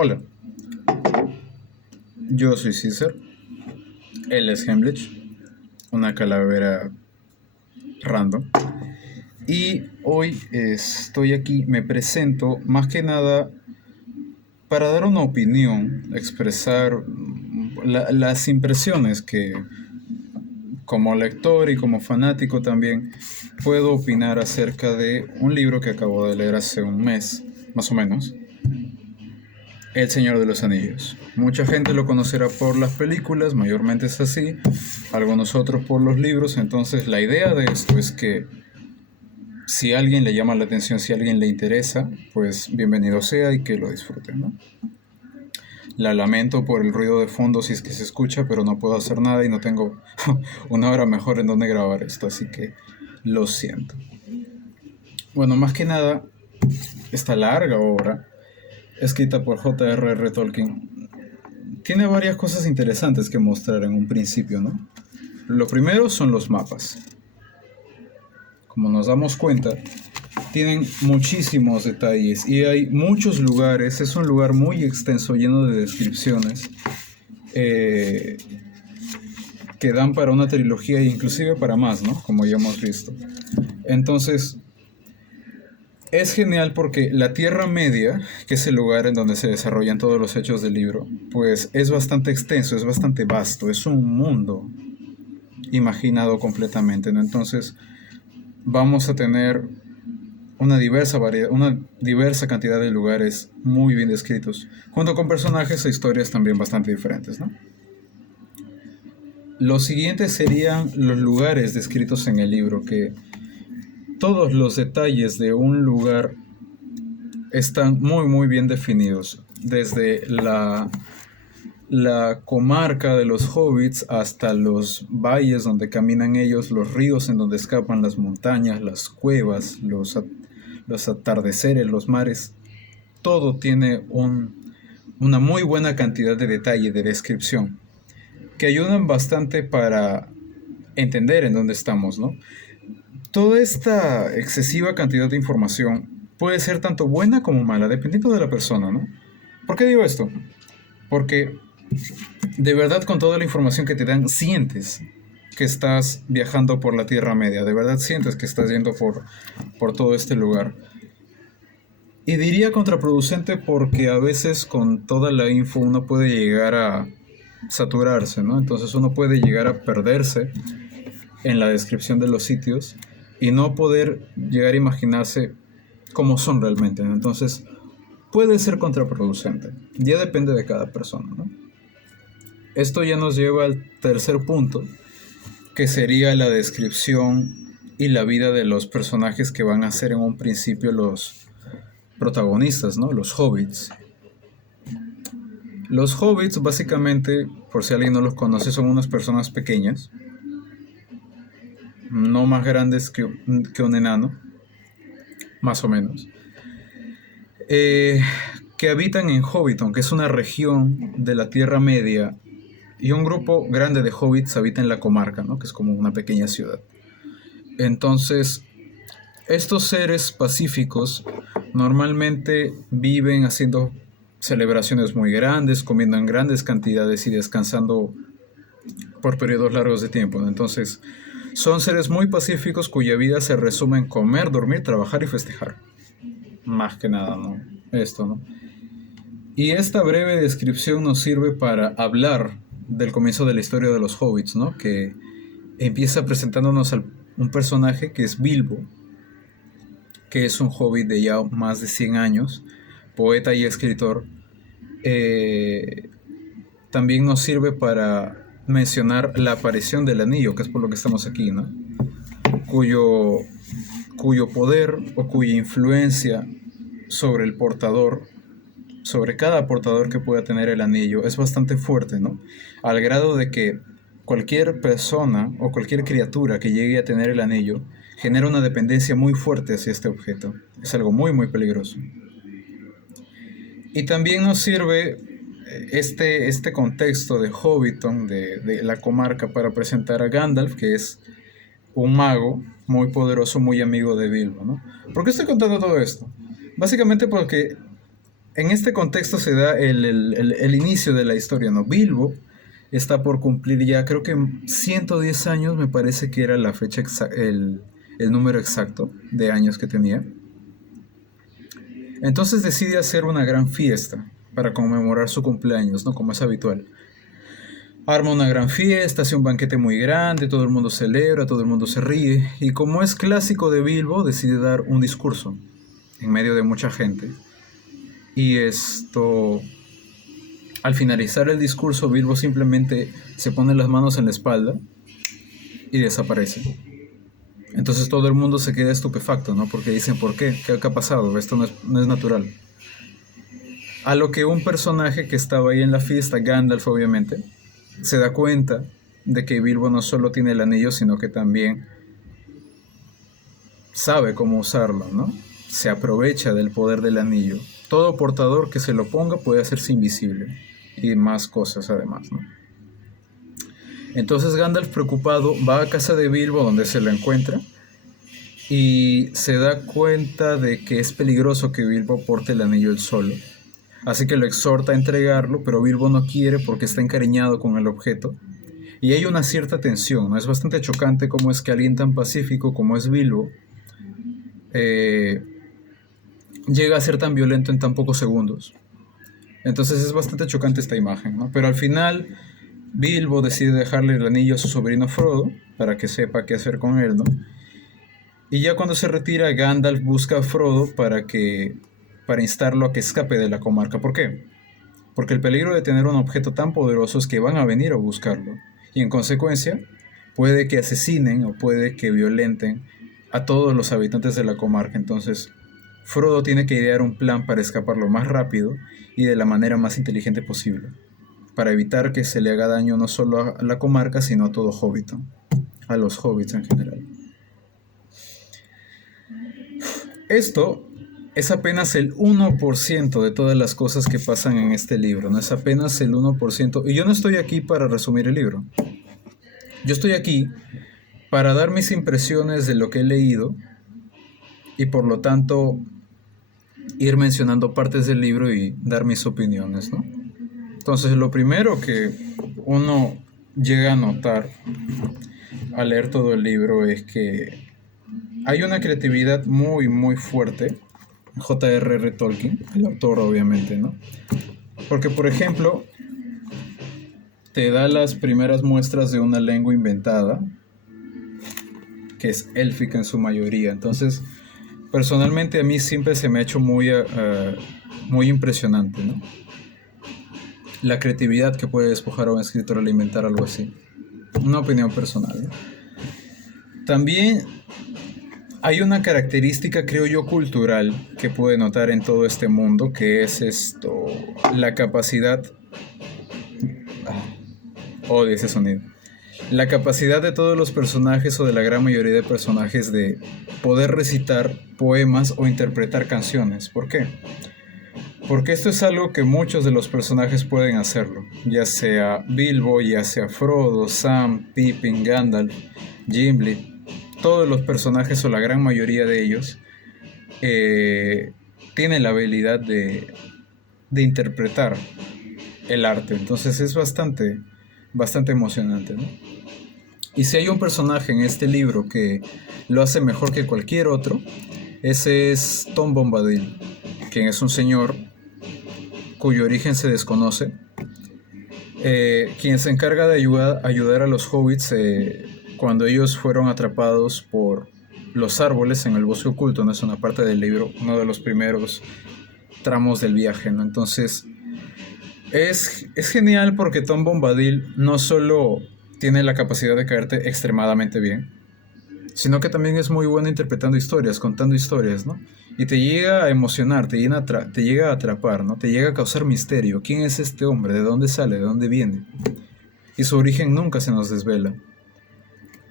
Hola, yo soy Caesar, él es Hemlich, una calavera random. Y hoy estoy aquí, me presento más que nada para dar una opinión, expresar las impresiones que como lector y como fanático también puedo opinar acerca de un libro que acabo de leer hace un mes, más o menos, El Señor de los Anillos. Mucha gente lo conocerá por las películas, mayormente es así, algunos otros por los libros. Entonces la idea de esto es que si a alguien le llama la atención, si a alguien le interesa, pues bienvenido sea y que lo disfruten, ¿no? La lamento por el ruido de fondo si es que se escucha, pero no puedo hacer nada y no tengo una hora mejor en donde grabar esto, así que lo siento. Bueno, más que nada, esta larga obra, escrita por J.R.R. Tolkien, tiene varias cosas interesantes que mostrar en un principio, ¿no? Lo primero son los mapas. Como nos damos cuenta, tienen muchísimos detalles y hay muchos lugares. Es un lugar muy extenso, lleno de descripciones eh, que dan para una trilogía e inclusive para más, ¿no? Como ya hemos visto. Entonces, es genial porque la Tierra Media, que es el lugar en donde se desarrollan todos los hechos del libro, pues es bastante extenso, es bastante vasto, es un mundo imaginado completamente, ¿no? Entonces vamos a tener una diversa cantidad de lugares muy bien descritos, junto con personajes e historias también bastante diferentes, ¿no? Los siguientes serían los lugares descritos en el libro, que todos los detalles de un lugar están muy bien definidos, desde la comarca de los hobbits hasta los valles donde caminan ellos, los ríos en donde escapan las montañas, las cuevas, los atardeceres, los mares. Todo tiene una muy buena cantidad de detalle, de descripción, que ayudan bastante para entender en dónde estamos, ¿no? Toda esta excesiva cantidad de información puede ser tanto buena como mala, dependiendo de la persona, ¿no? ¿Por qué digo esto? Porque de verdad con toda la información que te dan, sientes que estás viajando por la Tierra Media, de verdad sientes que estás yendo por todo este lugar. Y diría contraproducente porque a veces con toda la info uno puede llegar a saturarse, ¿no? Entonces uno puede llegar a perderse en la descripción de los sitios y no poder llegar a imaginarse cómo son realmente, ¿no? Entonces puede ser contraproducente. Ya depende de cada persona, ¿no? Esto ya nos lleva al tercer punto, que sería la descripción y la vida de los personajes que van a ser en un principio los protagonistas, ¿no? Los hobbits. Los hobbits, básicamente, por si alguien no los conoce, son unas personas pequeñas, no más grandes que un enano, más o menos, eh, que habitan en Hobbiton, que es una región de la Tierra Media, y un grupo grande de hobbits habita en la comarca, ¿no? Que es como una pequeña ciudad. Entonces, estos seres pacíficos normalmente viven haciendo celebraciones muy grandes, comiendo en grandes cantidades y descansando por periodos largos de tiempo, ¿no? Entonces, son seres muy pacíficos cuya vida se resume en comer, dormir, trabajar y festejar. Más que nada, ¿no? Esto, ¿no? Y esta breve descripción nos sirve para hablar del comienzo de la historia de los hobbits, ¿no? Que empieza presentándonos a un personaje que es Bilbo, que es un hobbit de ya más de 100 años, poeta y escritor. Eh, También nos sirve para mencionar la aparición del anillo, que es por lo que estamos aquí, ¿no? Cuyo, cuyo poder o cuya influencia sobre el portador, sobre cada portador que pueda tener el anillo, es bastante fuerte, ¿no? Al grado de que cualquier persona o cualquier criatura que llegue a tener el anillo genera una dependencia muy fuerte hacia este objeto. Es algo muy peligroso. Y también nos sirve este contexto de Hobbiton, de la comarca, para presentar a Gandalf, que es un mago muy poderoso, muy amigo de Bilbo, ¿no? ¿Por qué estoy contando todo esto? Básicamente porque en este contexto se da el inicio de la historia, ¿no? Bilbo está por cumplir ya, creo que 110 años, me parece que era la fecha el número exacto de años que tenía. Entonces decide hacer una gran fiesta para conmemorar su cumpleaños, ¿no? Como es habitual. Arma una gran fiesta, hace un banquete muy grande, todo el mundo celebra, todo el mundo se ríe, y como es clásico de Bilbo, decide dar un discurso en medio de mucha gente. Y al finalizar el discurso, Bilbo simplemente se pone las manos en la espalda y desaparece. Entonces todo el mundo se queda estupefacto, ¿no? Porque dicen, ¿por qué? ¿Qué ha pasado? Esto no es natural. A lo que un personaje que estaba ahí en la fiesta, Gandalf obviamente, se da cuenta de que Bilbo no solo tiene el anillo, sino que también sabe cómo usarlo, ¿no? Se aprovecha del poder del anillo. Todo portador que se lo ponga puede hacerse invisible. Y más cosas además, ¿no? Entonces Gandalf, preocupado, va a casa de Bilbo donde se lo encuentra y se da cuenta de que es peligroso que Bilbo porte el anillo él solo. Así que lo exhorta a entregarlo, pero Bilbo no quiere porque está encariñado con el objeto. Y hay una cierta tensión, ¿no? Es bastante chocante cómo es que alguien tan pacífico como es Bilbo eh, llega a ser tan violento en tan pocos segundos. Entonces es bastante chocante esta imagen, ¿no? Pero al final Bilbo decide dejarle el anillo a su sobrino Frodo para que sepa qué hacer con él, ¿no? Y ya cuando se retira, Gandalf busca a Frodo para instarlo a que escape de la comarca. ¿Por qué? Porque el peligro de tener un objeto tan poderoso es que van a venir a buscarlo. Y en consecuencia, puede que asesinen o puede que violenten a todos los habitantes de la comarca. Entonces, Frodo tiene que idear un plan para escapar lo más rápido y de la manera más inteligente posible, para evitar que se le haga daño no solo a la comarca, sino a todo Hobbiton, a los hobbits en general. Esto es apenas el 1% de todas las cosas que pasan en este libro, no es apenas el 1%. Y yo no estoy aquí para resumir el libro. Yo estoy aquí para dar mis impresiones de lo que he leído y por lo tanto ir mencionando partes del libro y dar mis opiniones, ¿no? Entonces lo primero que uno llega a notar al leer todo el libro es que hay una creatividad muy muy fuerte. J.R.R. Tolkien, el autor obviamente, ¿no? Porque por ejemplo te da las primeras muestras de una lengua inventada que es élfica en su mayoría. Entonces personalmente a mí siempre se me ha hecho muy impresionante, ¿no? La creatividad que puede despojar a un escritor al inventar algo así. Una opinión personal, ¿no? También hay una característica, creo yo, cultural que puede notar en todo este mundo, que es la capacidad... Odio ese sonido. La capacidad de todos los personajes o de la gran mayoría de personajes de poder recitar poemas o interpretar canciones. ¿Por qué? Porque esto es algo que muchos de los personajes pueden hacerlo, ya sea Bilbo, ya sea Frodo, Sam, Pippin, Gandalf, Gimli. Todos los personajes o la gran mayoría de ellos tienen la habilidad de interpretar el arte. Entonces es bastante emocionante, ¿no? Y si hay un personaje en este libro que lo hace mejor que cualquier otro, ese es Tom Bombadil, quien es un señor cuyo origen se desconoce, quien se encarga de ayudar a los hobbits cuando ellos fueron atrapados por los árboles en el bosque oculto, no es una parte del libro, uno de los primeros tramos del viaje, ¿no? Entonces es genial porque Tom Bombadil no solo tiene la capacidad de caerte extremadamente bien, sino que también es muy bueno interpretando historias, contando historias, ¿no? Y te llega a emocionar, te llega a atrapar, ¿no? Te llega a causar misterio. ¿Quién es este hombre? ¿De dónde sale? ¿De dónde viene? Y su origen nunca se nos desvela,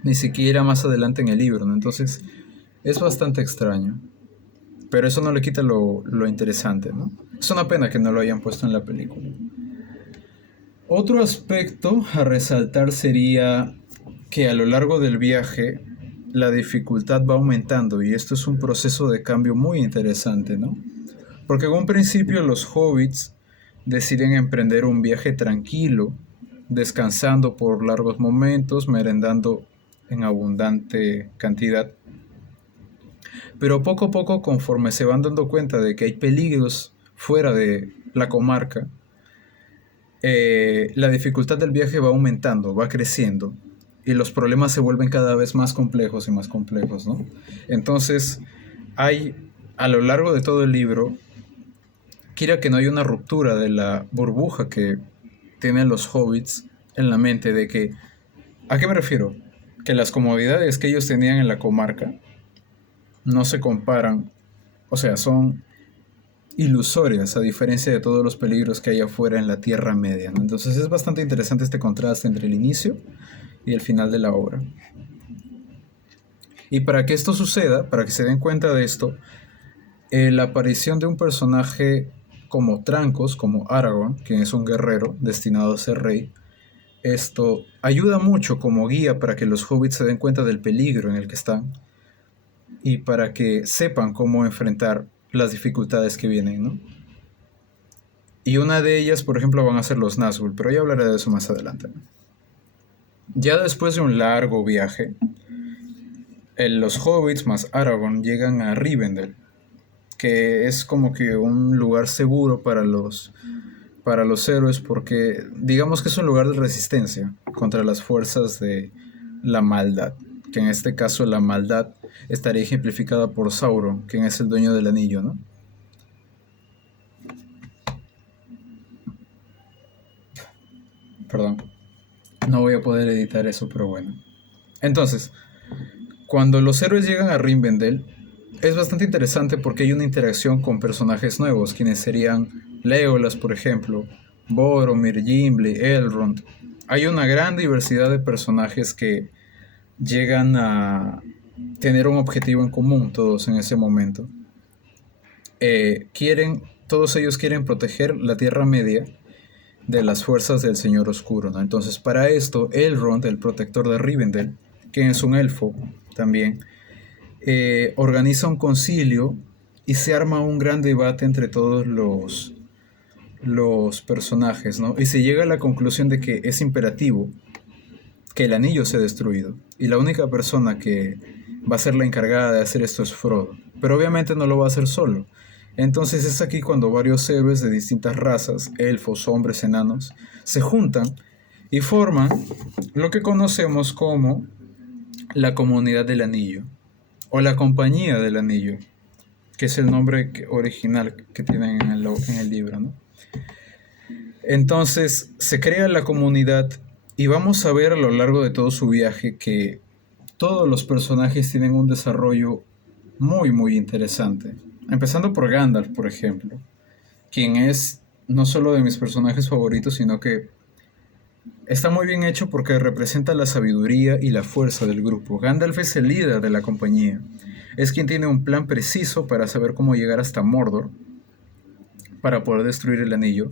ni siquiera más adelante en el libro, ¿no? Entonces es bastante extraño, pero eso no le quita lo interesante, ¿no? Es una pena que no lo hayan puesto en la película. Otro aspecto a resaltar sería que a lo largo del viaje la dificultad va aumentando y esto es un proceso de cambio muy interesante, ¿no? Porque en un principio los hobbits deciden emprender un viaje tranquilo, descansando por largos momentos, merendando en abundante cantidad. Pero poco a poco, conforme se van dando cuenta de que hay peligros fuera de la comarca, la dificultad del viaje va aumentando, va creciendo, y los problemas se vuelven cada vez más complejos y más complejos, ¿no? Entonces, hay a lo largo de todo el libro, quiera que no hay una ruptura de la burbuja que tienen los hobbits en la mente de que, ¿a qué me refiero? Que las comodidades que ellos tenían en la comarca no se comparan, o sea, son ilusorias a diferencia de todos los peligros que hay afuera en la Tierra Media, ¿no? Entonces es bastante interesante este contraste entre el inicio y el final de la obra. Y para que esto suceda, para que se den cuenta de esto, la aparición de un personaje como Trancos, como Aragorn, quien es un guerrero destinado a ser rey, esto ayuda mucho como guía para que los hobbits se den cuenta del peligro en el que están y para que sepan cómo enfrentar las dificultades que vienen, ¿no? Y una de ellas, por ejemplo, van a ser los Nazgûl, pero ya hablaré de eso más adelante. Ya después de un largo viaje, los hobbits más Aragorn llegan a Rivendell, que es como que un lugar seguro para los héroes porque digamos que es un lugar de resistencia contra las fuerzas de la maldad, que en este caso la maldad estaría ejemplificada por Sauron, quien es el dueño del anillo, ¿no? Perdón, no voy a poder editar eso, pero bueno. Entonces, cuando los héroes llegan a Rivendell, es bastante interesante porque hay una interacción con personajes nuevos, quienes serían Legolas, por ejemplo, Boromir, Gimli, Elrond. Hay una gran diversidad de personajes que llegan a tener un objetivo en común todos en ese momento. Todos ellos quieren proteger la Tierra Media de las fuerzas del Señor Oscuro, ¿no? Entonces, para esto, Elrond, el protector de Rivendell, que es un elfo también, organiza un concilio y se arma un gran debate entre todos los personajes, ¿no? Y se llega a la conclusión de que es imperativo que el anillo sea destruido. Y la única persona que va a ser la encargada de hacer esto es Frodo. Pero obviamente no lo va a hacer solo. Entonces es aquí cuando varios héroes de distintas razas, elfos, hombres, enanos, se juntan y forman lo que conocemos como la Comunidad del Anillo o la Compañía del Anillo, que es el nombre original que tienen en el libro, ¿no? Entonces se crea la comunidad y vamos a ver a lo largo de todo su viaje que todos los personajes tienen un desarrollo muy muy interesante. Empezando por Gandalf, por ejemplo, quien es no solo de mis personajes favoritos, sino que está muy bien hecho porque representa la sabiduría y la fuerza del grupo. Gandalf es el líder de la compañía. Es quien tiene un plan preciso para saber cómo llegar hasta Mordor, para poder destruir el anillo.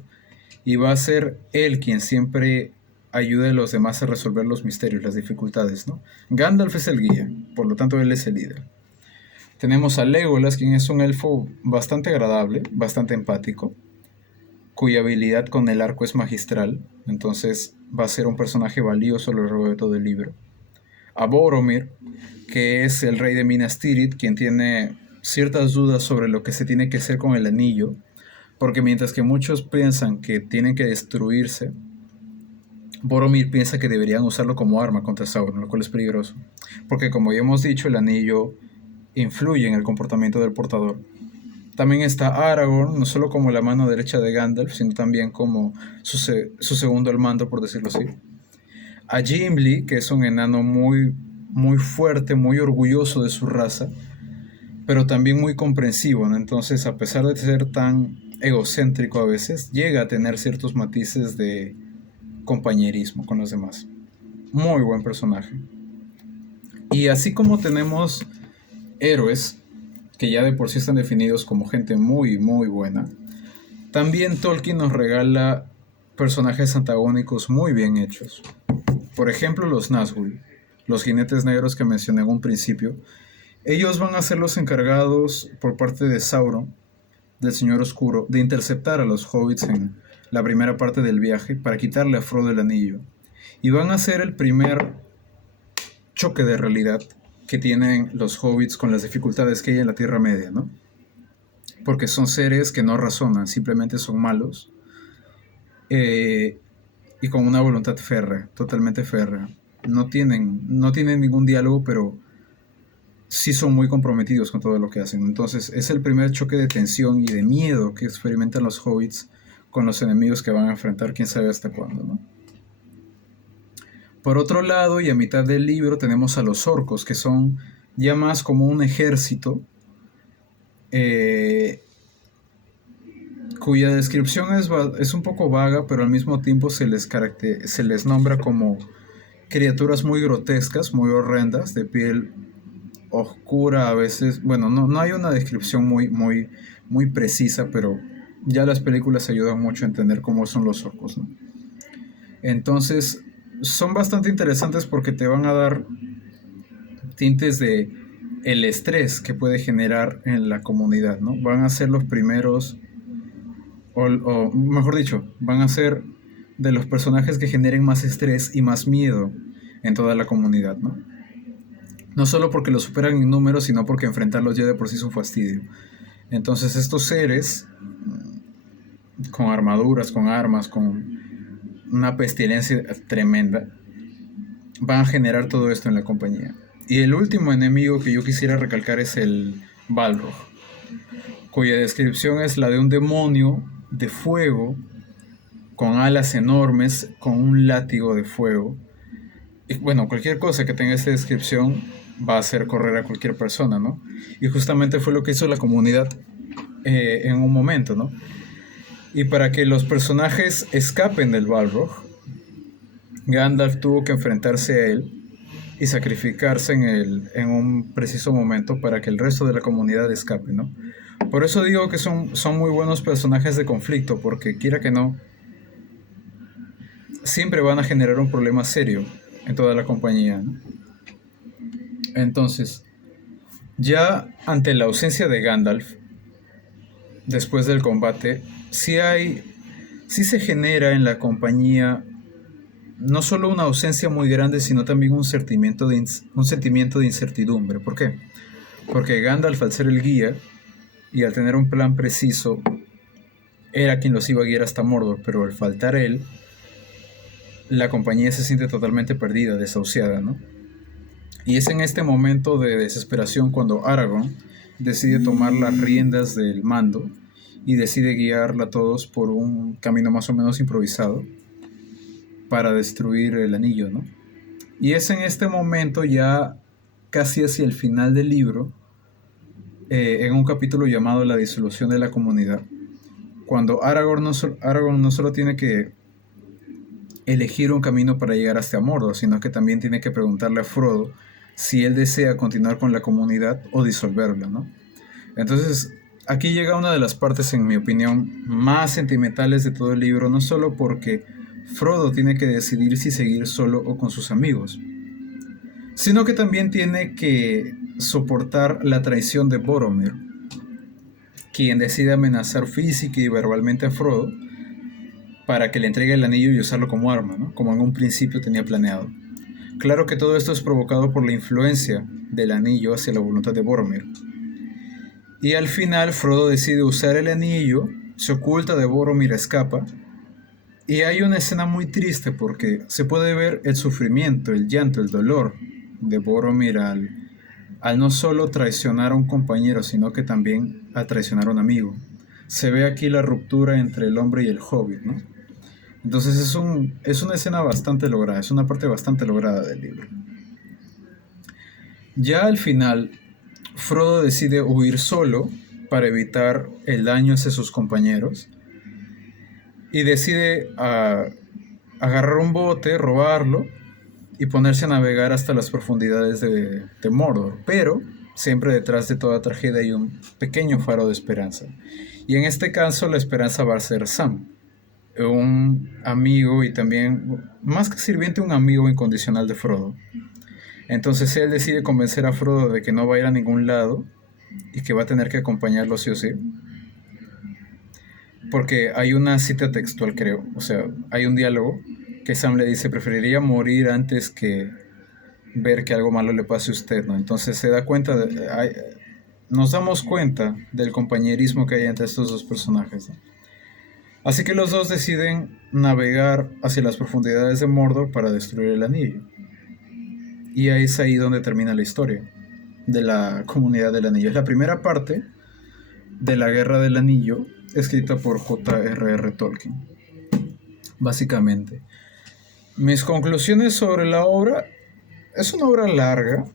Y va a ser él quien siempre ayude a los demás a resolver los misterios, las dificultades, ¿no? Gandalf es el guía, por lo tanto él es el líder. Tenemos a Legolas, quien es un elfo bastante agradable, bastante empático, cuya habilidad con el arco es magistral, entonces va a ser un personaje valioso a lo largo de todo el libro. A Boromir, que es el rey de Minas Tirith, quien tiene ciertas dudas sobre lo que se tiene que hacer con el anillo, porque mientras que muchos piensan que tienen que destruirse, Boromir piensa que deberían usarlo como arma contra Sauron, lo cual es peligroso, porque como ya hemos dicho, el anillo influye en el comportamiento del portador. También está Aragorn, no solo como la mano derecha de Gandalf, sino también como su segundo al mando, por decirlo así. A Gimli, que es un enano muy, muy fuerte, muy orgulloso de su raza, pero también muy comprensivo, ¿no? Entonces, a pesar de ser tan egocéntrico a veces, llega a tener ciertos matices de compañerismo con los demás. Muy buen personaje. Y así como tenemos héroes que ya de por sí están definidos como gente muy, muy buena, también Tolkien nos regala personajes antagónicos muy bien hechos. Por ejemplo, los Nazgûl, los jinetes negros que mencioné en un principio. Ellos van a ser los encargados por parte de Sauron del Señor Oscuro de interceptar a los hobbits en la primera parte del viaje para quitarle a Frodo el anillo. Y van a ser el primer choque de realidad que tienen los hobbits con las dificultades que hay en la Tierra Media, ¿no? Porque son seres que no razonan, simplemente son malos, eh, y con una voluntad férrea, totalmente férrea. No tienen ningún diálogo, pero sí son muy comprometidos con todo lo que hacen. Entonces es el primer choque de tensión y de miedo que experimentan los hobbits con los enemigos que van a enfrentar, quién sabe hasta cuándo, ¿no? Por otro lado, y a mitad del libro, tenemos a los orcos, que son ya más como un ejército, eh, cuya descripción es un poco vaga, pero al mismo tiempo se les nombra como criaturas muy grotescas, muy horrendas, de piel oscura a veces. Bueno, no hay una descripción muy precisa, pero ya las películas ayudan mucho a entender cómo son los orcos, ¿no? Entonces, son bastante interesantes porque te van a dar tintes de el estrés que puede generar en la comunidad, ¿no? Van a ser los primeros, o mejor dicho, van a ser de los personajes que generen más estrés y más miedo en toda la comunidad, ¿no? No solo porque los superan en números, sino porque enfrentarlos ya de por sí es un fastidio. Entonces estos seres, con armaduras, con armas, con una pestilencia tremenda, van a generar todo esto en la compañía. Y el último enemigo que yo quisiera recalcar es el Balrog, cuya descripción es la de un demonio de fuego, con alas enormes, con un látigo de fuego. Y bueno, cualquier cosa que tenga esta descripción va a hacer correr a cualquier persona, ¿no? Y justamente fue lo que hizo la comunidad en un momento, ¿no? Y para que los personajes escapen del Balrog, Gandalf tuvo que enfrentarse a él y sacrificarse en un preciso momento para que el resto de la comunidad escape, ¿no? Por eso digo que son muy buenos personajes de conflicto, porque quiera que no, siempre van a generar un problema serio en toda la compañía, ¿no? Entonces, ya ante la ausencia de Gandalf, después del combate, sí se genera en la compañía no solo una ausencia muy grande, sino también un sentimiento de incertidumbre. ¿Por qué? Porque Gandalf, al ser el guía y al tener un plan preciso, era quien los iba a guiar hasta Mordor, pero al faltar él, la compañía se siente totalmente perdida, desahuciada, ¿no? Y es en este momento de desesperación cuando Aragorn decide tomar las riendas del mando y decide guiarla a todos por un camino más o menos improvisado para destruir el anillo, ¿no? Y es en este momento, ya casi hacia el final del libro, en un capítulo llamado La disolución de la comunidad, cuando Aragorn no solo tiene que elegir un camino para llegar hasta Mordor, sino que también tiene que preguntarle a Frodo si él desea continuar con la comunidad o disolverla, ¿no? Entonces, aquí llega una de las partes, en mi opinión, más sentimentales de todo el libro, no solo porque Frodo tiene que decidir si seguir solo o con sus amigos, sino que también tiene que soportar la traición de Boromir, quien decide amenazar física y verbalmente a Frodo para que le entregue el anillo y usarlo como arma, ¿no? Como en un principio tenía planeado. Claro que todo esto es provocado por la influencia del anillo hacia la voluntad de Boromir. Y al final Frodo decide usar el anillo, se oculta de Boromir, escapa. Y hay una escena muy triste porque se puede ver el sufrimiento, el llanto, el dolor de Boromir al no solo traicionar a un compañero, sino que también a traicionar a un amigo. Se ve aquí la ruptura entre el hombre y el hobbit, ¿no? Entonces es una escena bastante lograda, es una parte bastante lograda del libro. Ya al final, Frodo decide huir solo para evitar el daño hacia sus compañeros y decide agarrar un bote, robarlo y ponerse a navegar hasta las profundidades de Mordor. Pero siempre detrás de toda tragedia hay un pequeño faro de esperanza. Y en este caso la esperanza va a ser Sam, un amigo y también, más que sirviente, un amigo incondicional de Frodo. Entonces él decide convencer a Frodo de que no va a ir a ningún lado y que va a tener que acompañarlo sí o sí. porque hay una cita textual, creo. O sea, hay un diálogo que Sam le dice, preferiría morir antes que ver que algo malo le pase a usted, ¿no? Entonces se da cuenta, nos damos cuenta del compañerismo que hay entre estos dos personajes, ¿no? Así que los dos deciden navegar hacia las profundidades de Mordor para destruir el anillo. Y ahí es ahí donde termina la historia de la comunidad del anillo. Es la primera parte de la Guerra del Anillo, escrita por J.R.R. Tolkien. Básicamente. Mis conclusiones sobre la obra: es una obra larga,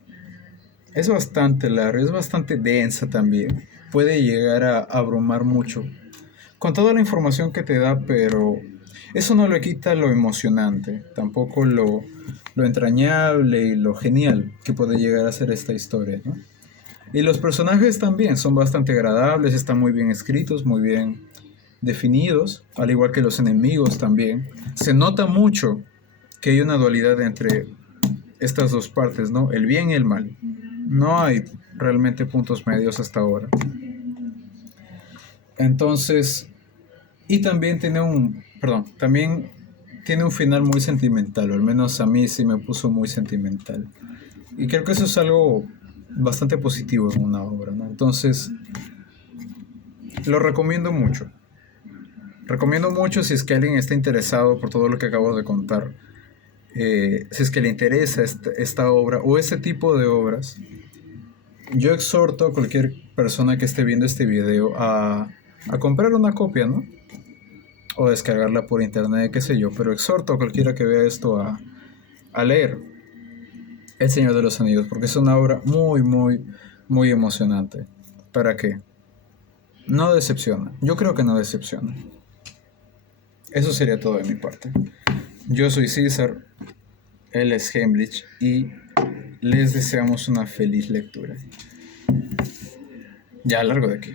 es bastante larga, es bastante densa también. Puede llegar a abrumar mucho con toda la información que te da, pero eso no le quita lo emocionante, tampoco lo entrañable y lo genial que puede llegar a ser esta historia, ¿no? Y los personajes también son bastante agradables, están muy bien escritos, muy bien definidos, al igual que los enemigos también. Se nota mucho que hay una dualidad entre estas dos partes, ¿no? El bien y el mal. No hay realmente puntos medios hasta ahora. Entonces, y también también tiene un final muy sentimental, o al menos a mí sí me puso muy sentimental. Y creo que eso es algo bastante positivo en una obra, ¿no? Entonces, lo recomiendo mucho. Recomiendo mucho si es que alguien está interesado por todo lo que acabo de contar. Si es que le interesa esta obra o este tipo de obras, yo exhorto a cualquier persona que esté viendo este video a comprar una copia, ¿no? O descargarla por internet, qué sé yo, pero exhorto a cualquiera que vea esto a leer El Señor de los Anillos, porque es una obra muy, muy, muy emocionante. ¿Para qué? No decepciona. Yo creo que no decepciona. Eso sería todo de mi parte. Yo soy César, él es Heimlich y les deseamos una feliz lectura. Ya largo de aquí.